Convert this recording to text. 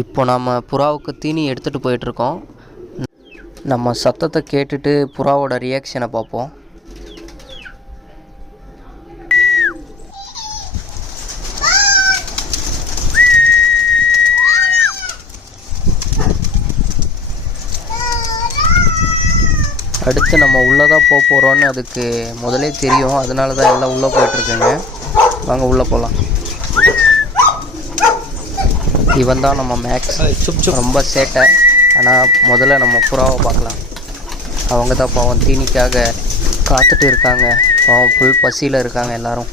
இப்போ நம்ம புறாவுக்கு தீனி எடுத்துகிட்டு போயிட்டுருக்கோம். நம்ம சத்தத்தை கேட்டுட்டு புறாவோட ரியாக்ஷனை பார்ப்போம். அடுத்து நம்ம உள்ளே தான் போக போகிறோன்னு அதுக்கு முதலே தெரியும். அதனால தான் எல்லாம் உள்ளே போயிட்டுருக்குங்க. வாங்க உள்ளே போகலாம். இவன் தான் நம்ம மேக்ஸ். ரொம்ப சேட்டை. ஆனால் முதல்ல நம்ம புறாவை பார்க்கலாம். அவங்க தான் பாவம் தீனிக்காக காத்துட்டு இருக்காங்க. பாவம் ஃபுல் பசியில் இருக்காங்க எல்லோரும்.